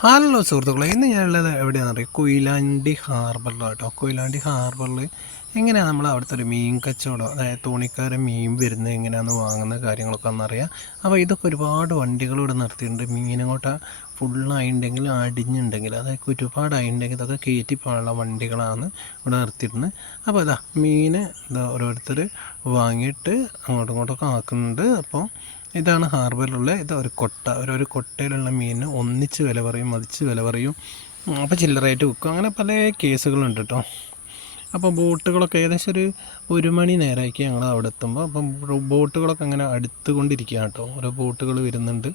Hello സുഹൃത്തുക്കളെ ഇന്ന് ഞാനുള്ളത് എവിടെയാണെന്ന് അറിയാം? കൊയിലാണ്ടി ഹാർബറിലാണ് കേട്ടോ. കൊയിലാണ്ടി ഹാർബറിൽ എങ്ങനെയാണ് നമ്മൾ അവിടുത്തെ ഒരു മീൻ കച്ചവടം അതായത് തോണിക്കാരൻ മീൻ വരുന്നത് എങ്ങനെയാണെന്ന് വാങ്ങുന്ന കാര്യങ്ങളൊക്കെ ഒന്നറിയാം. അപ്പോൾ ഇതൊക്കെ ഒരുപാട് വണ്ടികൾ ഇവിടെ നിർത്തിയിട്ടുണ്ട്. മീനങ്ങോട്ട് ഫുള്ളായിട്ടുണ്ടെങ്കിൽ അടിഞ്ഞുണ്ടെങ്കിൽ അതായത് ഒരുപാടായിട്ടുണ്ടെങ്കിൽ ഇതൊക്കെ കയറ്റി പോകാനുള്ള വണ്ടികളാണ് ഇവിടെ നിർത്തിയിട്ടുണ്ട്. അപ്പോൾ അതാ മീൻ എന്താ ഓരോരുത്തർ വാങ്ങിയിട്ട് അങ്ങോട്ടും ഇങ്ങോട്ടൊക്കെ ആക്കുന്നുണ്ട്. അപ്പോൾ ഇതാണ് ഹാർബറിലുള്ള ഇത് ഒരു കൊട്ട. ഒരു ഒരു കൊട്ടയിലുള്ള മീനിന് ഒന്നിച്ച് വില പറയും മതിച്ച് വില പറയും. അപ്പോൾ ചില്ലറയായിട്ട് വിൽക്കും. അങ്ങനെ പല കേസുകളുണ്ട് കേട്ടോ അപ്പോൾ ബോട്ടുകളൊക്കെ ഏകദേശം ഒരു ഒരു മണി നേരമായിരിക്കും ഞങ്ങൾ അവിടെ എത്തുമ്പോൾ അപ്പം ബോട്ടുകളൊക്കെ അങ്ങനെ അടുത്ത് കൊണ്ടിരിക്കുകയാണ് കേട്ടോ ഓരോ ബോട്ടുകൾ വരുന്നുണ്ട്.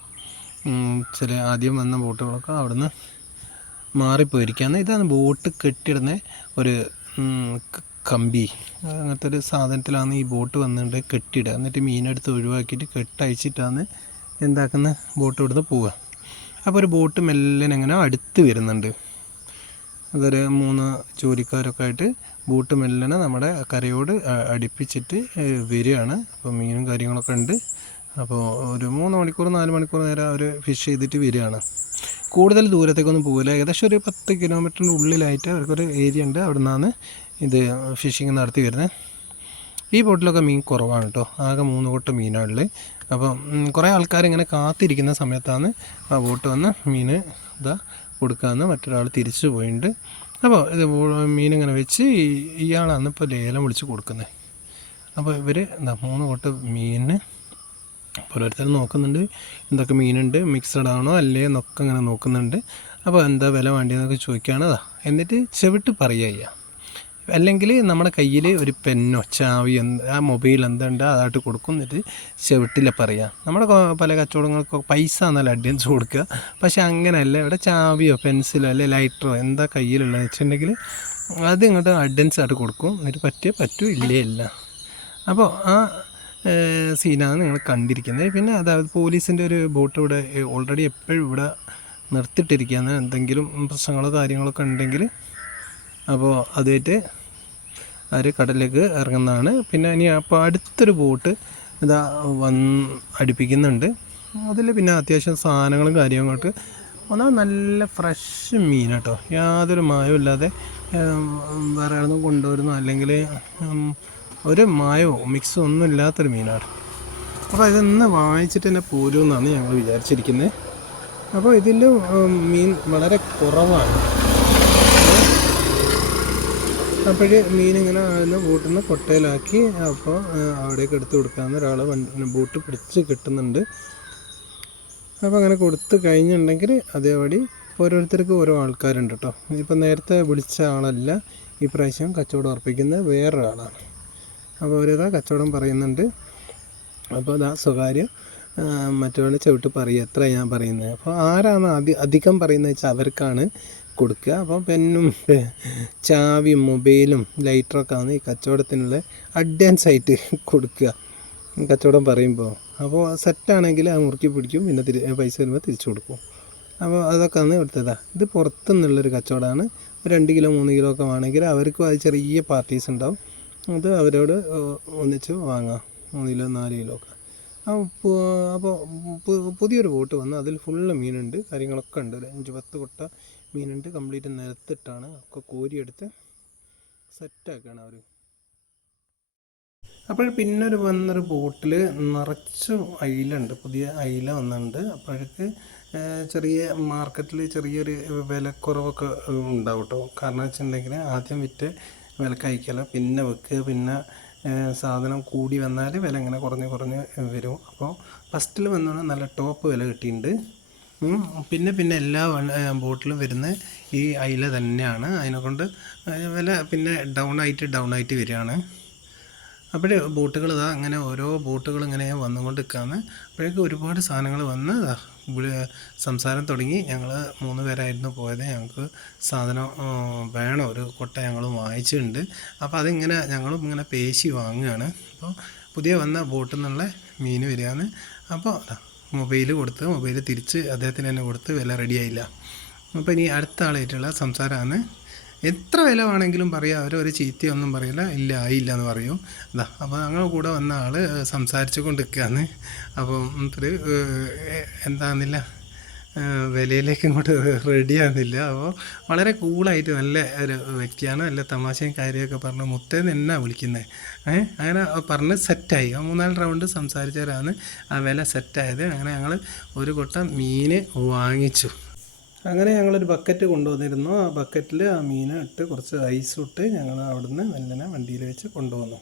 ചില ആദ്യം വന്ന ബോട്ടുകളൊക്കെ അവിടുന്ന് മാറിപ്പോയിരിക്കുകയാണ്. ഇതാണ് ബോട്ട് കെട്ടിടുന്ന ഒരു കമ്പി. അങ്ങനത്തെ ഒരു സാധനത്തിലാണ് ഈ ബോട്ട് വന്നിട്ട് കെട്ടിയിടുക. എന്നിട്ട് മീനെടുത്ത് ഒഴിവാക്കിയിട്ട് കെട്ടയച്ചിട്ടാണ് എന്താക്കുന്ന ബോട്ട് ഇവിടുന്ന് പോവുക. അപ്പോൾ ഒരു ബോട്ട് മെല്ലെ അങ്ങനെ അടുത്ത് വരുന്നുണ്ട്. അതൊരു മൂന്ന് ജോലിക്കാരൊക്കെ ആയിട്ട് ബോട്ട് മെല്ലെ നമ്മുടെ കരയോട് അടുപ്പിച്ചിട്ട് വരികയാണ്. അപ്പോൾ മീനും കാര്യങ്ങളൊക്കെ ഉണ്ട്. അപ്പോൾ ഒരു മൂന്ന് മണിക്കൂർ നാല് മണിക്കൂർ നേരം അവർ ഫിഷ് ചെയ്തിട്ട് വരികയാണ്. കൂടുതൽ ദൂരത്തേക്കൊന്നും പോകില്ല ഏകദേശം ഒരു പത്ത് കിലോമീറ്ററിന്റെ ഉള്ളിലായിട്ട് അവർക്കൊരു ഏരിയ ഉണ്ട്. അവിടെ നിന്നാണ് ഇത് ഫിഷിങ് നടത്തി വരുന്നത്. ഈ ബോട്ടിലൊക്കെ മീൻ കുറവാണ് കേട്ടോ. ആകെ മൂന്ന് മീനാണ് മീനാണുള്ളത് അപ്പം കുറേ ആൾക്കാർ ഇങ്ങനെ കാത്തിരിക്കുന്ന സമയത്താണ് ആ ബോട്ട് വന്ന് മീൻ ഇതാ കൊടുക്കാമെന്ന് മറ്റൊരാൾ തിരിച്ചു പോയിണ്ട്. അപ്പോൾ ഇത് മീൻ മീനിങ്ങനെ വെച്ച് ഇയാളാണ് ഇപ്പോൾ ലേലം വിളിച്ച് കൊടുക്കുന്നത്. അപ്പോൾ ഇവർ എന്താ മൂന്ന് കൂട്ട മീനിന് ഓരോരുത്തർ നോക്കുന്നുണ്ട്. എന്തൊക്കെ മീനുണ്ട് മിക്സഡ് ആണോ അല്ലേ എന്നൊക്കെ ഇങ്ങനെ നോക്കുന്നുണ്ട്. അപ്പോൾ എന്താ വില വേണ്ടിയെന്നൊക്കെ ചോദിക്കുകയാണ് എന്നിട്ട് ചെവിട്ട് പറയുക അല്ലെങ്കിൽ നമ്മുടെ കയ്യിൽ ഒരു പെന്നോ എന്ത് ആ മൊബൈൽ എന്തുണ്ട് അതായിട്ട് കൊടുക്കും. എന്നിട്ട് ചെവിട്ടില്ല പറയുക നമ്മുടെ പല കച്ചവടങ്ങൾക്കൊക്കെ പൈസ എന്നല്ല അഡ്വാൻസ് കൊടുക്കുക. പക്ഷെ അങ്ങനെയല്ല. ഇവിടെ ചാവിയോ പെൻസിലോ അല്ലെ ലൈറ്ററോ എന്താ കയ്യിലുള്ളതെന്ന് വെച്ചിട്ടുണ്ടെങ്കിൽ അത് ഇങ്ങോട്ട് അഡ്വാൻസ് ആയിട്ട് കൊടുക്കും. എന്നിട്ട് പറ്റേ പറ്റൂ ഇല്ലേ ഇല്ല. അപ്പോൾ ആ സീനാണ് നിങ്ങൾ കണ്ടിരിക്കുന്നത്. പിന്നെ അതായത് പോലീസിന്റെ ഒരു ബോട്ട് ഇവിടെ ഓൾറെഡി എപ്പോഴും ഇവിടെ നിർത്തിയിട്ടിരിക്കുകയാണ്. എന്തെങ്കിലും പ്രശ്നങ്ങളോ കാര്യങ്ങളൊക്കെ ഉണ്ടെങ്കിൽ അപ്പോൾ അതായിട്ട് അവർ കടലിലേക്ക് ഇറങ്ങുന്നതാണ്. പിന്നെ ഇനി അപ്പോൾ അടുത്തൊരു ബോട്ട് ഇതാ വന്ന് അടുപ്പിക്കുന്നുണ്ട്. അതിൽ പിന്നെ അത്യാവശ്യം സാധനങ്ങളും കാര്യങ്ങളൊക്കെ. ഒന്നാമത് നല്ല ഫ്രഷ് മീൻ കേട്ടോ യാതൊരു മായവും ഇല്ലാതെ വേറെ ആളൊന്നും കൊണ്ടുവരുന്നു അല്ലെങ്കിൽ ഒരു മായോ മിക്സോ ഒന്നും ഇല്ലാത്തൊരു മീനാണ്. അപ്പോൾ ഇതൊന്ന് വാങ്ങിച്ചിട്ട് തന്നെ പോരുമെന്നാണ് ഞങ്ങൾ വിചാരിച്ചിരിക്കുന്നത് അപ്പോൾ ഇതിന്റെ മീൻ വളരെ കുറവാണ്. അപ്പോൾ മീൻ ഇങ്ങനെ അതിന് ബോട്ടിൽ നിന്ന് കൊട്ടയിലാക്കി അപ്പോൾ അവിടേക്ക് എടുത്ത് കൊടുക്കാമെന്ന് ഒരാൾ ബൂട്ട് പിടിച്ച് കിട്ടുന്നുണ്ട്. അപ്പോൾ അങ്ങനെ കൊടുത്ത് കഴിഞ്ഞിട്ടുണ്ടെങ്കിൽ അതേപടി ഓരോരുത്തർക്ക് ഓരോ ആൾക്കാരുണ്ട് കേട്ടോ ഇപ്പം നേരത്തെ വിളിച്ച ആളല്ല ഈ പ്രാവശ്യം കച്ചവടം ഉറപ്പിക്കുന്ന വേറൊരാളാണ്. അപ്പോൾ അവരേതാ കച്ചവടം പറയുന്നുണ്ട്. അപ്പോൾ അതാ സ്വകാര്യം ആ, മറ്റവന് ചവിട്ട് പറയുക എത്ര ഞാൻ പറയുന്നത്? അപ്പോൾ ആരാണ് അധി അധികം പറയുന്നത് വെച്ചാൽ അവർക്കാണ്. കൊടുക്കുക. അപ്പോൾ പെന്നും ചാവിയും മൊബൈലും ലൈറ്ററൊക്കെ ആണ് ഈ കച്ചവടത്തിനുള്ള അഡ്വാൻസ് ആയിട്ട് കൊടുക്കുക. കച്ചവടം പറയുമ്പോൾ അപ്പോൾ സെറ്റാണെങ്കിൽ അത് മുറുക്കി പിടിക്കും. പിന്നെ തിരി പൈസ വരുമ്പോൾ തിരിച്ചു കൊടുക്കും. അപ്പോൾ അതൊക്കെ ആണ് ഇവിടുത്തേതാ. ഇത് പുറത്തുനിന്നുള്ളൊരു കച്ചവടമാണ്. രണ്ട് കിലോ മൂന്ന് കിലോ ഒക്കെ വേണമെങ്കിൽ അവർക്കും അത് ചെറിയ പാർട്ടീസ് ഉണ്ടാവും. അത് അവരോട് ഒന്നിച്ച് വാങ്ങാം. മൂന്ന് കിലോ നാല് കിലോ ഒക്കെ. അപ്പോൾ പുതിയൊരു ബോട്ട് വന്നു. അതിൽ ഫുള്ള് മീനുണ്ട്. കാര്യങ്ങളൊക്കെ ഉണ്ട്. ഒരു അഞ്ച് പത്ത് കൊട്ട മീനുണ്ട്. കംപ്ലീറ്റ് നിരത്തിട്ടാണ് ഒക്കെ കോരിയെടുത്ത് സെറ്റാക്കുകയാണ് അവർ അപ്പോൾ പിന്നെ ഒരു വന്നൊരു ബോട്ടിൽ നിറച്ച് അയിലുണ്ട്. പുതിയ അയില വന്നിട്ടുണ്ട്. അപ്പോഴേക്ക് ചെറിയ മാർക്കറ്റിൽ ചെറിയൊരു വിലക്കുറവൊക്കെ ഉണ്ടാവും കേട്ടോ കാരണം വെച്ചിട്ടുണ്ടെങ്കിൽ ആദ്യം വിറ്റ് വിലക്കയക്കല പിന്നെ വെക്കുക പിന്നെ സാധനം കൂടി വന്നാൽ വില ഇങ്ങനെ കുറഞ്ഞ് കുറഞ്ഞ് വരും. അപ്പോൾ ഫസ്റ്റിൽ വന്നോണ്ട് നല്ല ടോപ്പ് വില കിട്ടിയിട്ടുണ്ട് പിന്നെ പിന്നെ എല്ലാ ബോട്ടിലും വരുന്ന ഈ അയില തന്നെയാണ്. അതിനെക്കൊണ്ട് വില പിന്നെ ഡൗൺ ആയിട്ട് ഡൗൺ ആയിട്ട് വരികയാണ്. അപ്പോൾ ബോട്ടുകൾ ഇതാ അങ്ങനെ ഓരോ ബോട്ടുകൾ ഇങ്ങനെ വന്നുകൊണ്ട് നിൽക്കുകയാണ് അപ്പോഴേക്കും ഒരുപാട് സാധനങ്ങൾ വന്ന് സംസാരം തുടങ്ങി. ഞങ്ങൾ മൂന്ന് പേരായിരുന്നു പോയത്. ഞങ്ങൾക്ക് സാധനം വേണം. ഒരു കൊട്ട ഞങ്ങൾ വാങ്ങിച്ചിട്ടുണ്ട്. അപ്പോൾ അതിങ്ങനെ ഞങ്ങളും ഇങ്ങനെ പേശി വാങ്ങുകയാണ്. അപ്പോൾ പുതിയ വന്ന ബോട്ടിൽ നിന്നുള്ള മീൻ വരികയാണ്. അപ്പോൾ മൊബൈൽ കൊടുത്ത് മൊബൈൽ തിരിച്ച് അദ്ദേഹത്തിന് തന്നെ കൊടുത്ത് വില റെഡിയായില്ല അപ്പോൾ ഇനി അടുത്ത ആളായിട്ടുള്ള സംസാരമാണ് എത്ര വില വേണമെങ്കിലും പറയാം. അവരൊരു ചീത്തയൊന്നും പറയില്ല. ഇല്ല ആയില്ല എന്ന് പറയും. അതാ അപ്പോൾ ഞങ്ങൾ കൂടെ വന്ന ആൾ സംസാരിച്ചു കൊണ്ടിരിക്കുകയാണ് അപ്പോൾ ഒരു എന്താണെന്നില്ല വിലയിലേക്ക് ഇങ്ങോട്ട് റെഡിയാകുന്നില്ല അപ്പോൾ വളരെ കൂളായിട്ട് നല്ല ഒരു വ്യക്തിയാണ്. നല്ല തമാശയും കാര്യമൊക്കെ പറഞ്ഞ് മുത്തേന്ന് എന്നാ വിളിക്കുന്നത് ഏഹ് അങ്ങനെ പറഞ്ഞ് സെറ്റായി മൂന്നാൽ റൗണ്ട് സംസാരിച്ചവരാണ് ആ വില സെറ്റായത് അങ്ങനെ ഞങ്ങൾ ഒരു കൊട്ട മീൻ വാങ്ങിച്ചു. അങ്ങനെ ഞങ്ങളൊരു ബക്കറ്റ് കൊണ്ടുവന്നിരുന്നു. ആ ബക്കറ്റിൽ ആ മീനെ ഇട്ട് കുറച്ച് ഐസ് ഇട്ട് ഞങ്ങൾ അവിടുന്ന് മെല്ലനെ വണ്ടിയിൽ വെച്ച് കൊണ്ടുവന്നു.